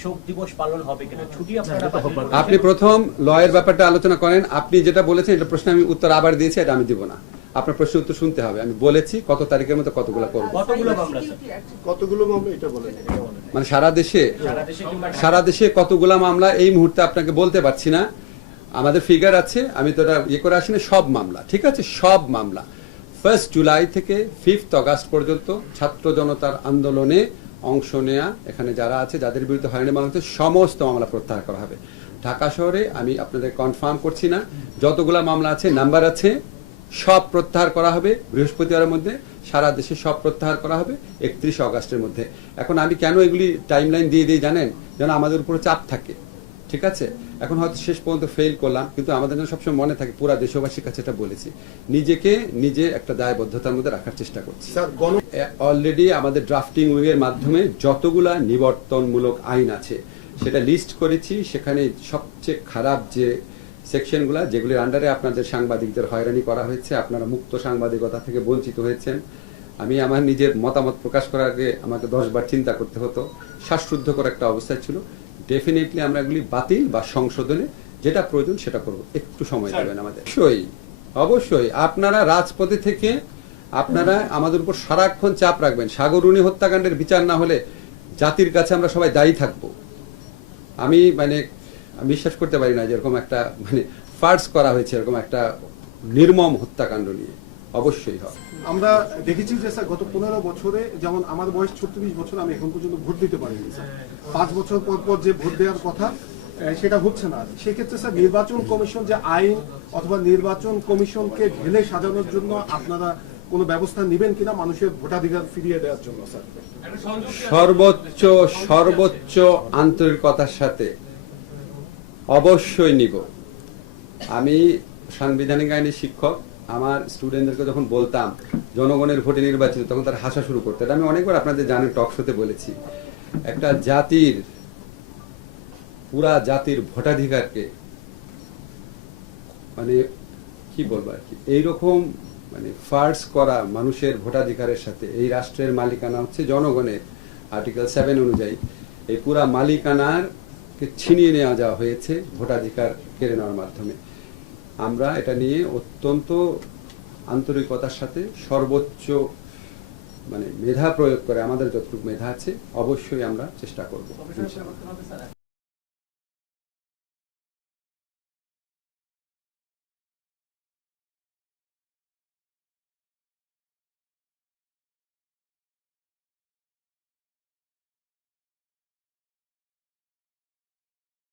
শোক দিবস পালন হবে কিনা? ছুটি আপনারা আপনি প্রথম লয়ের ব্যাপারটা আলোচনা করেন আপনি যেটা বলেছেন এটা প্রশ্ন আমি উত্তর আবার দিয়েছি এটা আমি দিব না। আপনার প্রশ্ন উত্তর শুনতে হবে। আমি বলেছি কত তারিখের মধ্যে কতগুলো করব। কতগুলো মামলা স্যার কতগুলো মামলা এটা বলেন মানে সারা দেশে সারা দেশে কিংবা সারা দেশে কতগুলা মামলা এই মুহূর্তে আপনাকে বলতে পারছি না। আমাদের ফিগার আছে আমি তো এটা ইয়ে করে আসিনি সব মামলা ঠিক আছে? সব মামলা। ফার্স্ট জুলাই থেকে ফিফথ অগাস্ট পর্যন্ত ছাত্র জনতার আন্দোলনে অংশ নেয়া, এখানে যারা আছে, যাদের বিরুদ্ধে হয়রানি মামলা হচ্ছে, সমস্ত মামলা প্রত্যাহার করা হবে। ঢাকা শহরে আমি আপনাদের কনফার্ম করছি না, যতগুলো মামলা আছে নাম্বার আছে, সব প্রত্যাহার করা হবে, বৃহস্পতিবারের মধ্যে, সারা দেশে সব প্রত্যাহার করা হবে, একত্রিশ অগাস্টের মধ্যে। এখন আমি কেন এগুলি টাইমলাইন দিয়ে দিয়ে জানেন? যেন আমাদের উপরে চাপ থাকে। ঠিক আছে? এখন হয়তো শেষ পর্যন্ত ফেল করলাম কিন্তু আমাদের যেন সবসময় মনে থাকে পুরা দেশবাসীর কাছে এটা বলেছি। নিজেকে নিজে একটা দায়বদ্ধতার মধ্যে রাখার চেষ্টা করছি। অলরেডি আমাদের ড্রাফটিং উইংয়ের মাধ্যমে যতগুলা নিবর্তনমূলক আইন আছে সেটা লিস্ট করেছি। সেখানে সবচেয়ে খারাপ যে সেকশনগুলো যেগুলির আন্ডারে আপনাদের সাংবাদিকদের হয়রানি করা হয়েছে আপনারা মুক্ত সাংবাদিকতা থেকে বঞ্চিত হয়েছেন আমি আমার নিজের মতামত প্রকাশ করার আগে আমাকে দশবার চিন্তা করতে হতো। শ্বাসরুদ্ধকর একটা অবস্থায় ছিল। ডেফিনেটলি আমরা এগুলি বাতিল বা সংশোধনে যেটা প্রয়োজন সেটা করব। একটু সময় দেবেন আমাদের। অবশ্যই অবশ্যই। আপনারা রাজপথে থেকে আপনারা আমাদের উপর সারাক্ষণ চাপ রাখবেন। সাগরুনি হত্যাকাণ্ডের বিচার না হলে জাতির কাছে আমরা সবাই দায়ী থাকব। আমি মানে আমি বিশ্বাস করতে পারি না যে এরকম একটা মানে ফার্স করা হয়েছে এরকম একটা নির্মম হত্যাকাণ্ড নিয়ে। অবশ্যই হয়। আমরা দেখেছি যে স্যার গত পনেরো বছরে যেমন আমার বয়স ছত্রিশ বছর আমি এখন পর্যন্ত ভোট দিতে পারিনি স্যার। পাঁচ বছর পর পর যে ভোট দেওয়ার কথা সেটা হচ্ছে না। সেক্ষেত্রে স্যার নির্বাচন কমিশন যে আইন অথবা নির্বাচন কমিশনকে ঢেলে সাজানোর জন্য আপনারা কোনো ব্যবস্থা নেবেন কিনা মানুষের ভোটাধিকার ফিরিয়ে দেওয়ার জন্য স্যার? সর্বোচ্চ সর্বোচ্চ আন্তরিকতার সাথে অবশ্যই নিব। আমি সাংবিধানিক আইনের শিক্ষক আমার স্টুডেন্টদেরকে যখন বলতাম, জনগণের ভোটে নির্বাচিত, তখন তারা হাসা শুরু করতো। আমি অনেকবার আপনাদের জানেন টক শোতে বলেছি। একটা জাতির, পুরা জাতির ভোটাধিকারকে মানে কি বলব আর কি, এইরকম মানে ফার্স করা মানুষের ভোটাধিকারের সাথে, এই রাষ্ট্রের মালিকানা হচ্ছে জনগণের আর্টিকেল সেভেন অনুযায়ী। এই পুরা মালিকানার ছিনিয়ে নেওয়া যাওয়া হয়েছে, ভোটাধিকার কেড়ে নেওয়ার মাধ্যমে। আমরা এটা নিয়ে অত্যন্ত আন্তরিকতার সাথে সর্বোচ্চ মানে মেধা প্রয়োগ করে আমাদের যতটুকু মেধা আছে অবশ্যই আমরা চেষ্টা করব।